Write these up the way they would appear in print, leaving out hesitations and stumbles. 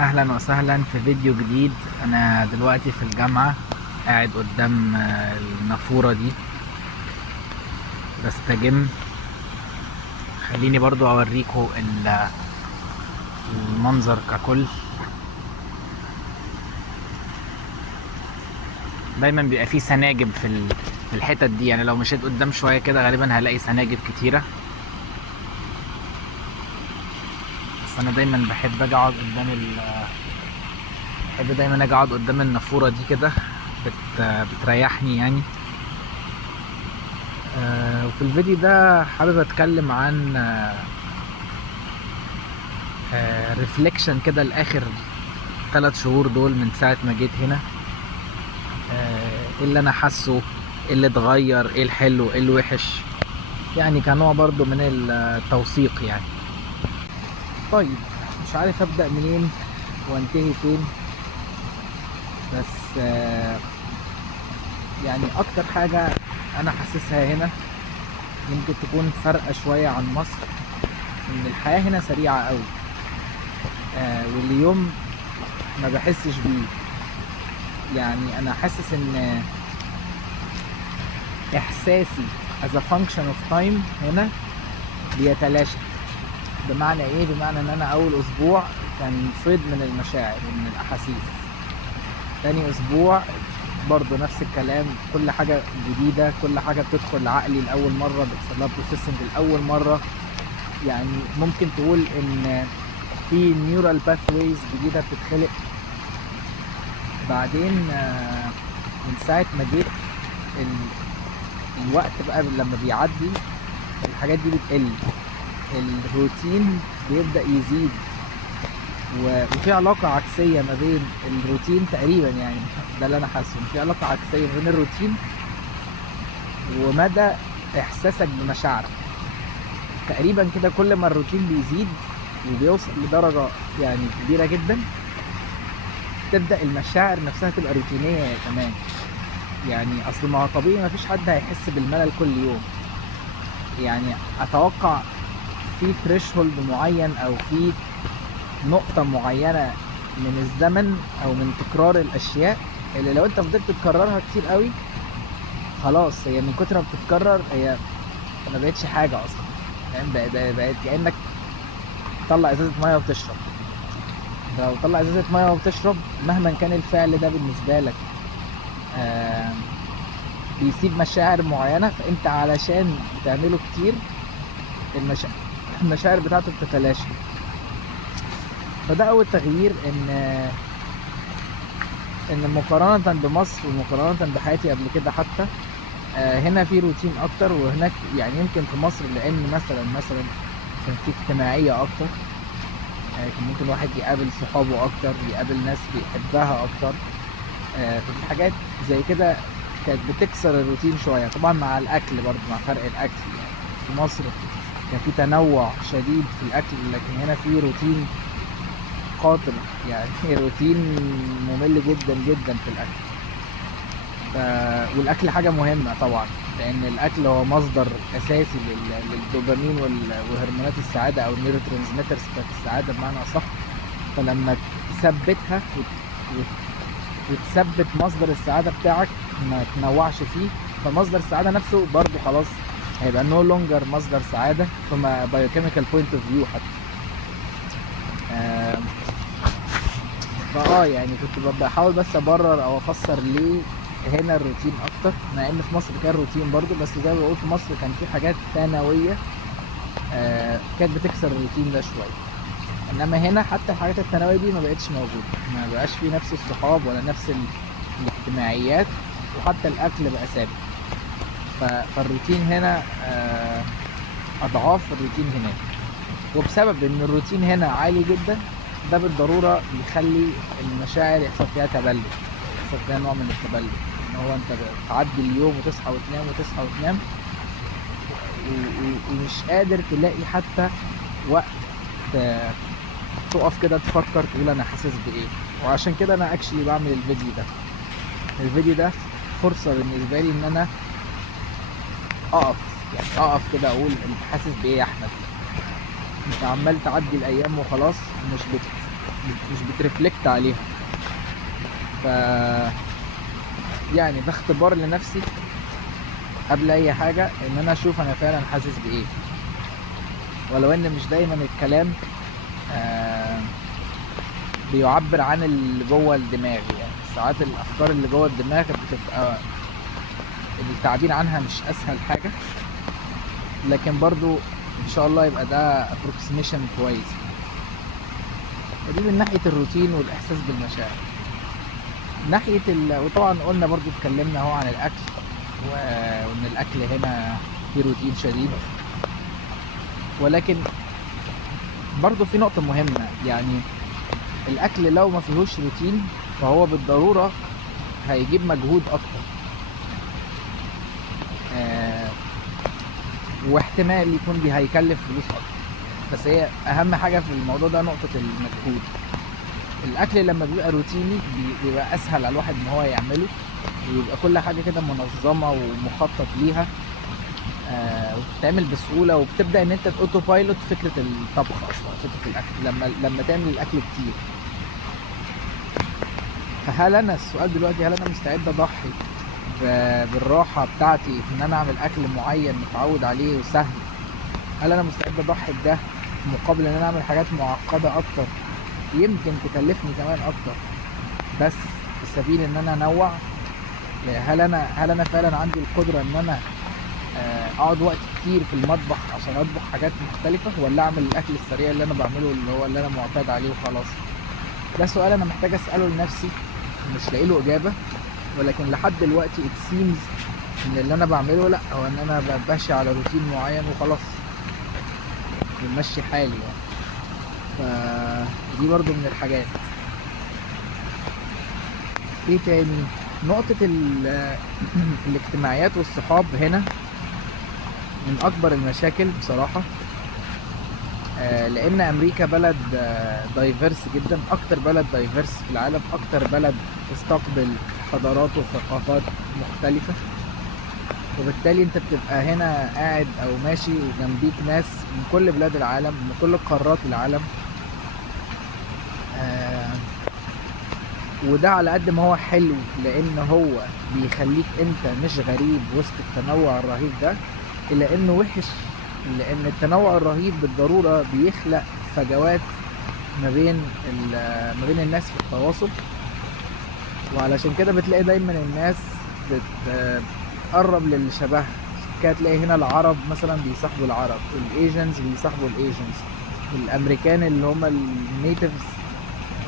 اهلا وسهلا في فيديو جديد. انا دلوقتي في الجامعة قاعد قدام النافورة دي بستجم. خليني برضو اوريكم المنظر ككل. دايما بيبقى فيه سناجب في الحتت دي، يعني لو مشيت قدام شوية كده غالبا هلاقي سناجب كتيرة. بس انا دايما بحب اجي اقعد بحب دايما اجي اقعد قدام النافورة دي كده، بتريحني يعني. وفي الفيديو ده حابب اتكلم عن ريفليكشن كده لاخر 3 شهور دول من ساعة ما جيت هنا. ايه اللي انا حاسه، ايه اللي اتغير، ايه الحلو ايه الوحش، يعني كنوع برضو من التوثيق يعني. طيب، مش عارف ابدأ منين وانتهي فين، بس يعني اكتر حاجة انا حاسسها هنا يمكن تكون فرقة شوية عن مصر، ان الحياة هنا سريعة قوي. واليوم ما بحسش بيه. يعني انا حاسس ان احساسي as a function of time هنا بيتلاشى. بمعنى ايه؟ بمعنى ان انا اول اسبوع كان فيض من المشاعر ومن الاحاسيس. تاني اسبوع برضو نفس الكلام، كل حاجة جديدة، كل حاجة بتدخل عقلي لأول مرة، بيحصل لها بروسيسنج لأول مرة. يعني ممكن تقول ان في نيورال باثويز جديدة بتتخلق. بعدين من ساعة ما جيت الوقت بقى لما بيعدي الحاجات دي بتقل، الروتين بيبدأ يزيد، وفي علاقة عكسية ما بين الروتين تقريبا، يعني ده اللي أنا حاسه، في علاقة عكسية ما بين الروتين ومدى إحساسك بمشاعرك. تقريبا كده كل ما الروتين بيزيد وبيوصل لدرجة يعني كبيرة جدا، تبدأ المشاعر نفسها تبقى روتينية كمان. يعني أصل ما هو طبيعي مفيش حد هيحس بالملل كل يوم. يعني أتوقع في ثريشهولد معين أو في نقطة معينة من الزمن أو من تكرار الأشياء اللي لو أنت فضلت تكررها كتير قوي خلاص هي من كتر ما بتتكرر هي ما بقتش حاجة أصلا. فاهم؟ بقت كأنك تطلع إزازة مية وبتشرب. لو تطلع إزازة مية وبتشرب مهما كان الفعل ده بالنسبة لك بيسيب مشاعر معينة، فأنت علشان بتعمله كتير المشاعر بتاعته بتتلاشى. فده أول تغيير، إن مقارنة بمصر ومقارنة بحياتي قبل كده حتى، هنا في روتين أكتر، وهناك يعني يمكن في مصر لأن مثلا كان في اجتماعية أكتر. كان ممكن الواحد يقابل صحابه أكتر، يقابل ناس بيحبها أكتر. ففي حاجات زي كده كانت بتكسر الروتين شوية، طبعا مع الأكل برضه، مع فرق الأكل. يعني في مصر كان في تنوع شديد في الأكل، لكن هنا في روتين قاتل، يعني روتين ممل جدا جدا في الأكل. والأكل حاجة مهمة طبعا، لأن الأكل هو مصدر أساسي للدوبامين وهرمونات السعادة أو النيورو ترانسميترز بتاعت السعادة بمعنى أصح. فلما تثبتها وتثبت مصدر السعادة بتاعك، ما تنوعش فيه، فمصدر السعادة نفسه برضو خلاص هيبقى نو لونجر مصدر سعادة فما بايوكيميكال بوينت اوف فيو حتى. يعني كنت بحاول بس ابرر او افسر ليه هنا الروتين اكتر، مع ان في مصر كان روتين برضو، بس زي ما بقول في مصر كان في حاجات ثانوية كانت بتكسر الروتين ده شوية. انما هنا حتى الحاجات الثانوية دي ما بقتش موجودة، ما بقاش في نفس الصحاب ولا نفس الاجتماعيات، وحتى الاكل بقى ثابت. فالروتين هنا اضعاف الروتين هناك. وبسبب ان الروتين هنا عالي جدا، ده بالضرورة بيخلي المشاعر يحصل فيها تبلد، يحصل فيها نوع من التبلد، ان هو انت بتعدي اليوم وتصحى وتنام وتصحى وتنام، ومش قادر تلاقي حتى وقت تقف كده تفكر تقول انا حاسس بايه. وعشان كده انا اكشلي بعمل الفيديو ده فرصة بالنسبة لي ان انا اقف كده اقول انت حاسس بايه يا احمد؟ انت عمال تعدي الايام وخلاص مش مش بترفلكت عليها. ف يعني ده اختبار لنفسي قبل اي حاجه، ان انا اشوف انا فعلا حاسس بايه، ولو ان مش دايما الكلام بيعبر عن اللي جوه الدماغ. يعني ساعات الافكار اللي جوه الدماغ بتبقى التعبير عنها مش اسهل حاجه، لكن برضو ان شاء الله يبقى ده approximation كويس. ودي من ناحيه الروتين والاحساس بالمشاعر. ناحيه وطبعا قلنا برضو اتكلمنا اهو عن الاكل، وان الاكل هنا في روتين شديد، ولكن برضو في نقطه مهمه. يعني الاكل لو ما فيهوش روتين فهو بالضروره هيجيب مجهود اكتر، واحتمال يكون هيكلف فلوس اكتر. بس هي اهم حاجه في الموضوع ده نقطه المجهود. الاكل لما بيبقى روتيني بيبقى اسهل على الواحد ان هو يعمله، ويبقى كل حاجه كده منظمه ومخطط ليها، وبتتعمل بسهوله، وبتبدا ان انت اوتو بايلوت فكره الطبخ اصلا، فكره الاكل لما تعمل الاكل كتير. فهل انا السؤال دلوقتي، هل انا مستعد اضحي بالراحه بتاعتي ان انا اعمل اكل معين متعود عليه وسهل؟ هل انا مستعد اضحي بده مقابل ان انا اعمل حاجات معقده اكتر يمكن تكلفني كمان اكتر، بس في سبيل ان انا انوع؟ هل انا فعلا عندي القدره ان انا اقعد وقت كتير في المطبخ عشان اطبخ حاجات مختلفه، ولا اعمل الاكل السريع اللي انا بعمله اللي هو اللي انا معتاد عليه وخلاص؟ ده سؤال انا محتاج اساله لنفسي، مش لاقي له اجابه. ولكن لحد دلوقتي it seems ان اللي انا بعمله لا، هو ان انا بمشي على روتين معين وخلاص، بمشي حالي يعني. فدي برضو من الحاجات. ايه تاني؟ نقطة الاجتماعيات والصحاب هنا من اكبر المشاكل بصراحة. لان امريكا بلد دايفرس جدا، اكتر بلد دايفرس في العالم، اكتر بلد تستقبل حضارات وثقافات مختلفة. وبالتالي انت بتبقى هنا قاعد او ماشي وجنبيك ناس من كل بلاد العالم، من كل قارات العالم. وده على قد ما هو حلو، لان هو بيخليك انت مش غريب وسط التنوع الرهيب ده، الا انه وحش لان التنوع الرهيب بالضرورة بيخلق فجوات ما بين الناس في التواصل. وعلشان كده بتلاقي دايما الناس بتقرب للي شبهها. كده تلاقي هنا العرب مثلا بيصاحبوا العرب، الايجنز بيصاحبوا الايجنز، الامريكان اللي هم النيتيفز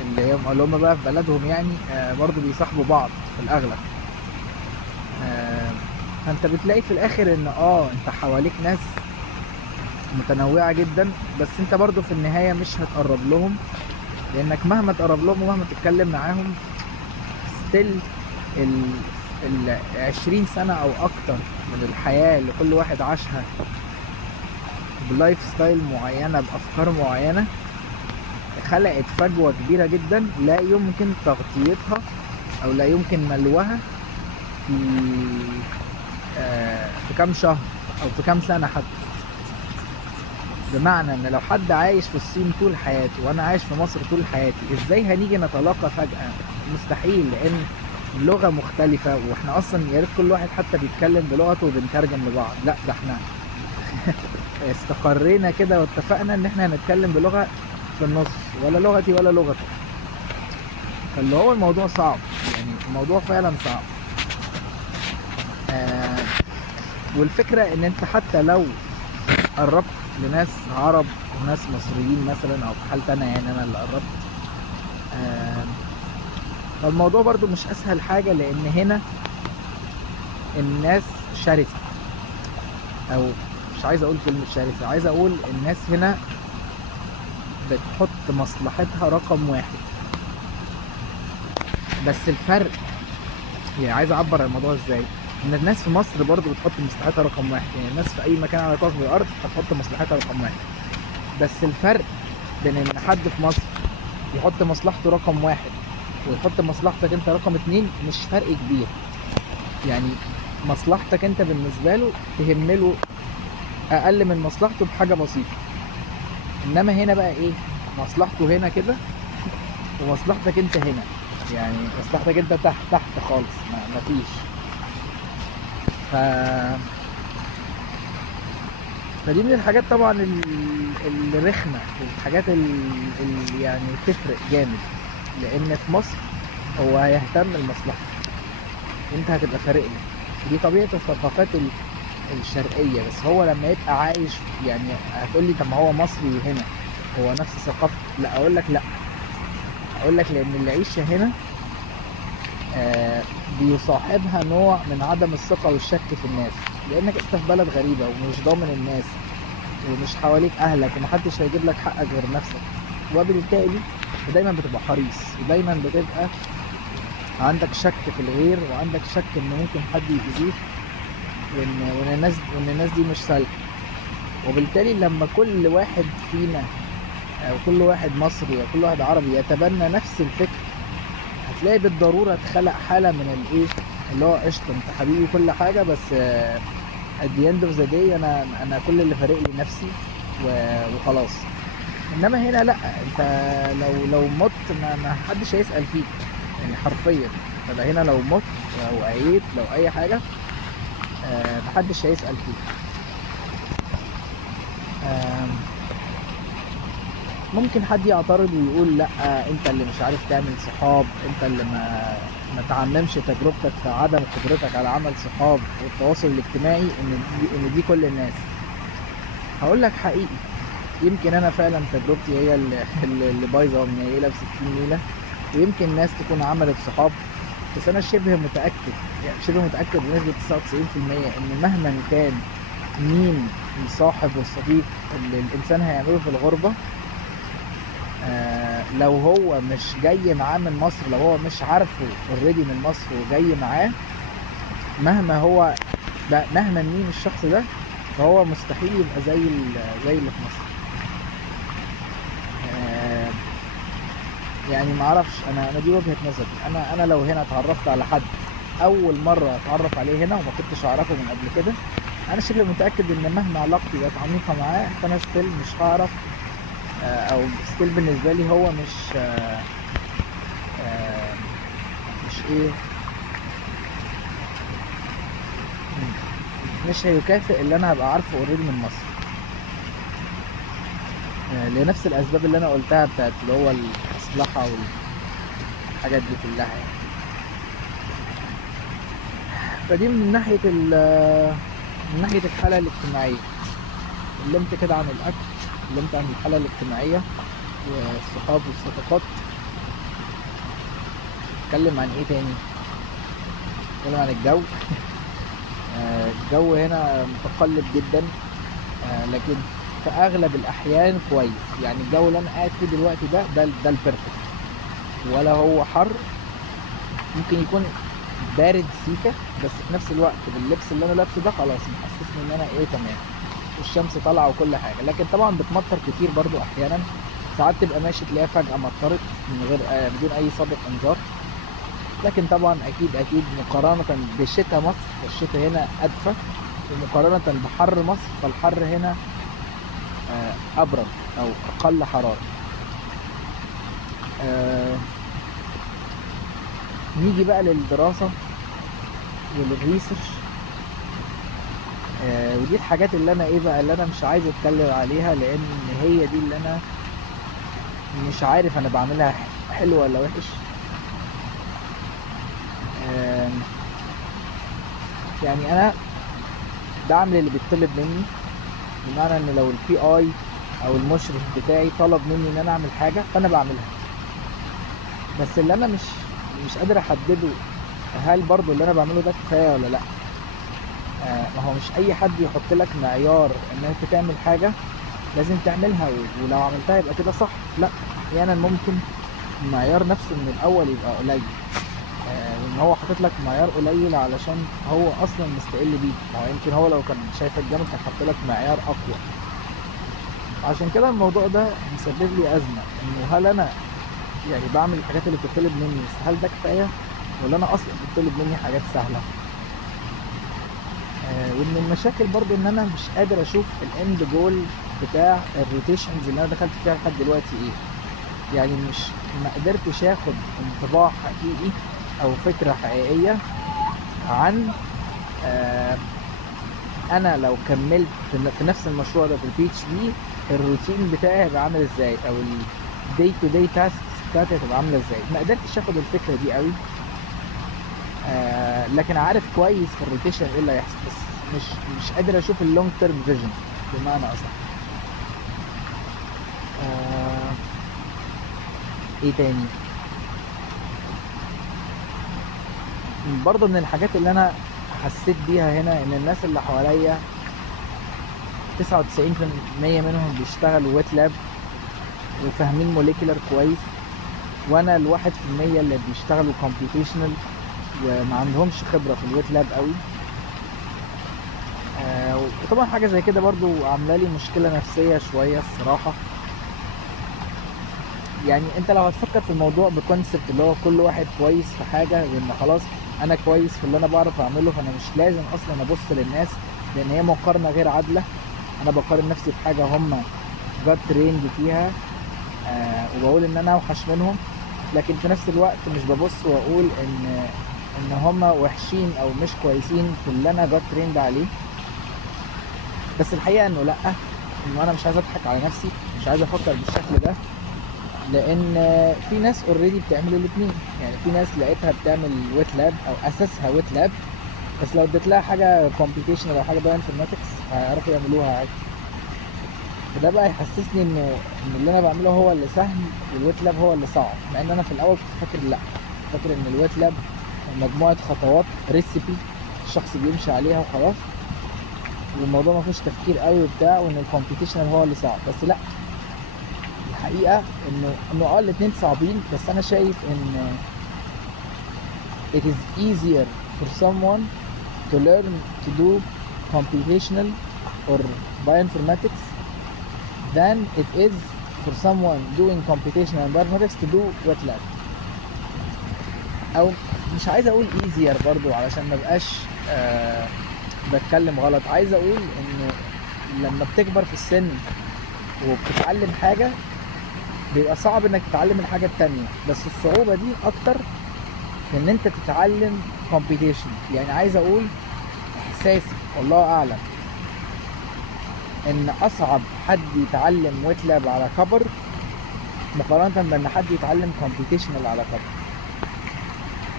اللي هم بقى في بلدهم يعني برضو بيصاحبوا بعض في الاغلب. فانت بتلاقي في الاخر ان انت حواليك ناس متنوعة جدا، بس انت برضو في النهاية مش هتقرب لهم، لانك مهما تقرب لهم ومهما تتكلم معاهم ستيل 20 سنة او اكتر من الحياة اللي كل واحد عاشها بلايف ستايل معينة بافكار معينة خلقت فجوة كبيرة جدا لا يمكن تغطيتها او لا يمكن ملوها في كام شهر او في كام سنة حتى. بمعنى ان لو حد عايش في الصين طول حياته وانا عايش في مصر طول حياتي، ازاي هنيجي نتلاقى فجأة؟ مستحيل، لان اللغة مختلفة، واحنا اصلا يا ريت كل واحد حتى بيتكلم بلغته وبنترجم لبعض. لا، ده احنا استقرينا كده واتفقنا ان احنا هنتكلم بلغة في النص، ولا لغتي ولا لغتك. فاللي هو الموضوع صعب، يعني الموضوع فعلا صعب. والفكرة ان انت حتى لو قربت لناس عرب وناس مصريين مثلا، او في حالتي انا يعني انا اللي قربت، فالموضوع برضو مش اسهل حاجة، لان هنا الناس شرسة، او مش عايز اقول كلمة شرسة، عايز اقول الناس هنا بتحط مصلحتها رقم واحد. بس الفرق، يعني عايز اعبر عن الموضوع ازاي، ان الناس في مصر برضو بتحط مصلحتها رقم واحد. يعني الناس في اي مكان على كوكب الارض هتحط مصلحتها رقم واحد، بس الفرق بين ان حد في مصر يحط مصلحته رقم واحد ويحط مصلحتك انت رقم اتنين مش فرق كبير. يعني مصلحتك انت بالنسبة له تهمله اقل من مصلحته بحاجة بسيطة. انما هنا بقى ايه، مصلحته هنا كده ومصلحتك انت هنا، يعني مصلحتك انت تحت خالص، ما فيش. ف... فدي من الحاجات طبعا الرخمة، الحاجات اللي يعني تفرق جامد، لان في مصر هو هيهتم لمصلحتك، انت هتبقى فارق له. دي طبيعة الثقافات الشرقية. بس هو لما يبقى عايش، يعني هتقولي طب ما هو مصري هنا، هو نفس ثقافته؟ لا، اقول لك لا، اقول لك لان العيشة هنا بيصاحبها نوع من عدم الثقة والشك في الناس، لانك انت في بلد غريبة ومش ضامن الناس، ومش حواليك اهلك، ومحدش هيجيب لك حقك غير نفسك. وبالتالي دايما بتبقى حريص، ودايما بتبقى عندك شك في الغير، وعندك شك ان ممكن حد يأذيك، وان الناس دي مش سالكة. وبالتالي لما كل واحد فينا، او كل واحد مصري او كل واحد عربي يتبنى نفس الفكر، هتلاقي بالضرورة اتخلق حالة من الايه، اللي هو قشطة انت حبيبي كل حاجة، بس at the end of the day انا كل اللي فارق لي نفسي وخلاص. انما هنا لا، انت لو مت ما حدش هيسأل فيك، يعني حرفيا. انت هنا لو مت او عييت لو اي حاجة، محدش هيسأل فيك. ممكن حد يعترض ويقول لا، انت اللي مش عارف تعمل صحاب، انت اللي ما تعممش تجربتك في عدم قدرتك على عمل صحاب والتواصل الاجتماعي، ان دي كل الناس. هقول لك حقيقي، يمكن انا فعلا تجربتي هي اللي بايظه ومنيله ب 60 نيله، ويمكن ناس تكون عملت صحاب، بس انا شبه متاكد، يعني شبه متاكد بنسبه 99% ان مهما كان مين الصاحب والصديق اللي الانسان هيعمله في الغربه، لو هو مش جاي معاه من مصر، لو هو مش عارفه اوريدي من مصر وجاي معاه، مهما مين الشخص ده، فهو مستحيل يبقى زي اللي في مصر. يعني معرفش، انا دي وجهة نظري. انا لو هنا اتعرفت على حد اول مرة اتعرف عليه هنا وما كنتش اعرفه من قبل كده، انا شبه متأكد ان مهما علاقتي بقت عميقة معاه، فانا ستيل مش هعرف، او ستيل بالنسبة لي هو مش ايه، مش هيكافئ اللي انا هبقى عارفه اوريدي من مصر، لنفس الاسباب اللي انا قلتها بتاعت اللي هو المصلحة والحاجات دي كلها يعني. فدي من ناحية الحالة الاجتماعية. اتكلمت كده عن الاكل، اتكلمت عن الحالة الاجتماعية والصحاب والصداقات. اتكلم عن ايه تاني؟ اتكلم عن الجو. الجو هنا متقلب جدا، لكن في اغلب الاحيان كويس. يعني الجو اللي انا قاعد فيه دلوقتي ده البرفكت، ولا هو حر، ممكن يكون بارد سيكا، بس في نفس الوقت باللبس اللي انا لابسه ده خلاص محسسني ان انا ايه، تمام، والشمس طالعه وكل حاجه. لكن طبعا بتمطر كتير برضو احيانا، ساعات تبقى ماشي تلاقيها فجاه مطرت من غير بدون اي سابق انذار. لكن طبعا اكيد مقارنه بشتاء مصر، فالشتاء هنا ادفى، ومقارنه بحر مصر فالحر هنا ابرد او اقل حراره. نيجي بقى للدراسه وللريسيرش. ودي الحاجات اللي انا اللي انا مش عايز اتكلم عليها، لان هي دي اللي انا مش عارف انا بعملها حلو ولا وحش. يعني انا بعمل اللي بيطلب مني، بمعنى ان لو البي اي او المشرف بتاعي طلب مني ان انا اعمل حاجه فانا بعملها. بس اللي انا مش قادر احدده، هل برضو اللي انا بعمله ده كفايه ولا لا؟ ما هو مش اي حد يحط لك معيار ان انت تعمل حاجه لازم تعملها، ولو عملتها يبقى كده صح. لا، احيانا ممكن المعيار نفسه من الاول يبقى قليل، ان هو حاطط لك معيار قليل علشان هو اصلا مستقل بيك. ما هو يمكن هو لو كان شايفك جامد كان حاط لك معيار اقوى. عشان كده الموضوع ده مسبب لي ازمه، انه هل انا يعني بعمل الحاجات اللي بتطلب مني، بس هل ده كفايه، ولا انا اصلا بتطلب مني حاجات سهله؟ ومن المشاكل برضو ان انا مش قادر اشوف الاند جول بتاع الروتيشنز اللي انا دخلت فيها لحد دلوقتي ايه. يعني ما قدرتش اخد انطباع حقيقي او فكرة حقيقية عن آه انا لو كملت في نفس المشروع ده في البي اتش دي الروتين بتاعي هيبقى عامل ازاي، او الدي تو دي تاسكس بتاعتي هتبقى عامله ازاي. ما قدرتش اخد الفكره دي قوي. لكن عارف كويس في الروتيشن ايه اللي هيحصل، بس مش قادر اشوف اللونج تيرم فيجن بمعنى اصح. ايه تاني برضه من الحاجات اللي انا حسيت بيها هنا، ان الناس اللي حواليا 99% منهم بيشتغلوا ويت لاب وفاهمين موليكولر كويس، وانا ال1% اللي بيشتغلوا كومبيوتيشنال وما عندهمش خبره في الويت لاب قوي. وطبعا حاجه زي كده برضو عامله لي مشكله نفسيه شويه الصراحه. يعني انت لو هتفكر في الموضوع بكونسبت اللي هو كل واحد كويس في حاجه، وان خلاص انا كويس في اللي انا بعرف اعمله، فانا مش لازم اصلا ابص للناس، لان هي مقارنه غير عادله. انا بقارن نفسي بحاجه هم جات تريند فيها، وبقول ان انا اوحش منهم، لكن في نفس الوقت مش ببص واقول ان هم وحشين او مش كويسين في اللي انا جات تريند عليه. بس الحقيقه انه لا، انه انا مش عايز اضحك على نفسي، مش عايز افكر بالشكل ده، لان في ناس اوريدي بتعمل الاثنين. يعني في ناس لقيتها بتعمل ويت لاب او اساسها ويت لاب، بس لو اديت لها حاجه كومبيوتيشنال او حاجه بايوانفورماتكس هيعرفوا يعملوها عادي. فده بقى يحسسني ان اللي انا بعمله هو اللي سهل والويت لاب هو اللي صعب، مع ان انا في الاول كنت فاكر لا، فاكر ان الويت لاب مجموعه خطوات ريسيبي الشخص بيمشي عليها وخلاص، والموضوع ما فيهوش تفكير قوي وبتاع، وان الكومبيتيشنال هو اللي صعب. بس لا، الحقيقه انه الاثنين صعبين، بس انا شايف ان it is easier for someone to learn to do computational or bioinformatics than it is for someone doing computational and bioinformatics to do wet lab. او مش عايز اقول easier برضو علشان ما بقاش بتكلم غلط، عايز اقول ان لما بتكبر في السن وبتتعلم حاجة بيبقى صعب انك تتعلم الحاجة التانية، بس الصعوبة دي اكتر في ان انت تتعلم computation. يعني عايز اقول احساسي والله اعلم ان اصعب حد يتعلم ويت لاب على كبر مقارنة بان حد يتعلم كومبيتيشنال على كبر.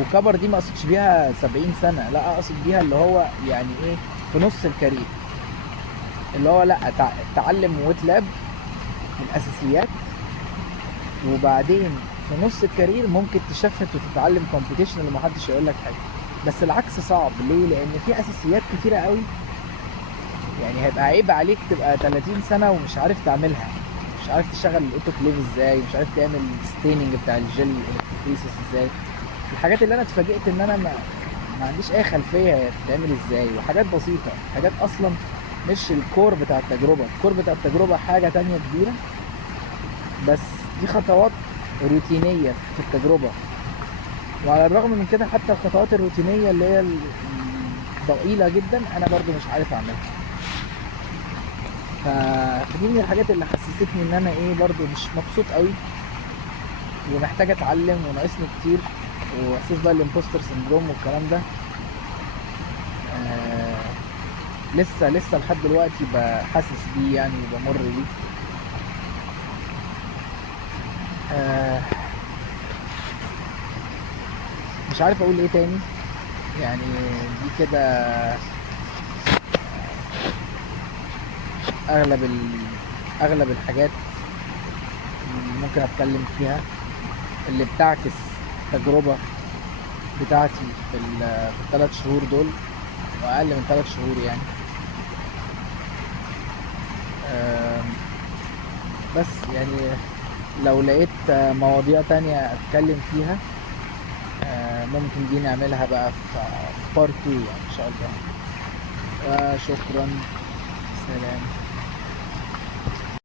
وكبر دي ما اقصدش بيها 70 سنة، لا اقصد بيها اللي هو يعني ايه، في نص الكارير، اللي هو لا تعلم ويت لاب من الاساسيات، وبعدين في نص الكارير ممكن تشفت وتتعلم كومبيتيشنال ومحدش يقول لك حاجة. بس العكس صعب ليه؟ لان في اساسيات كتيرة قوي، يعني هيبقى عيب عليك تبقى 30 سنة ومش عارف تعملها، مش عارف تشغل الاوتوكليف ازاي، مش عارف تعمل ستيننج بتاع الجل الكتريسيس ازاي. الحاجات اللي انا اتفاجئت ان انا ما عنديش اي خلفية هي بتتعمل ازاي، وحاجات بسيطة، حاجات اصلا مش الكور بتاع التجربة. الكور بتاع التجربة حاجة تانية كبيرة، بس دي خطوات روتينية في التجربة. وعلى الرغم من كده حتى الخطوات الروتينية اللي هي ضئيلة جدا انا برضو مش عارف اعملها. فدي من الحاجات اللي حسستني ان انا ايه برضو مش مبسوط قوي، ومحتاج اتعلم وناقصني كتير، واحساس بقى الامبوستر سندروم والكلام ده لسه لحد دلوقتي بحسس بيه يعني وبمر بيه. مش عارف اقول ايه تاني، يعني دي كده اغلب الحاجات اللي ممكن اتكلم فيها اللي بتعكس التجربة بتاعتي في ال3 شهور دول، واقل من 3 شهور يعني. بس يعني لو لقيت مواضيع تانية اتكلم فيها ممكن دي نعملها بقى في بارت 2 يعني ان شاء الله. شكرا، سلام.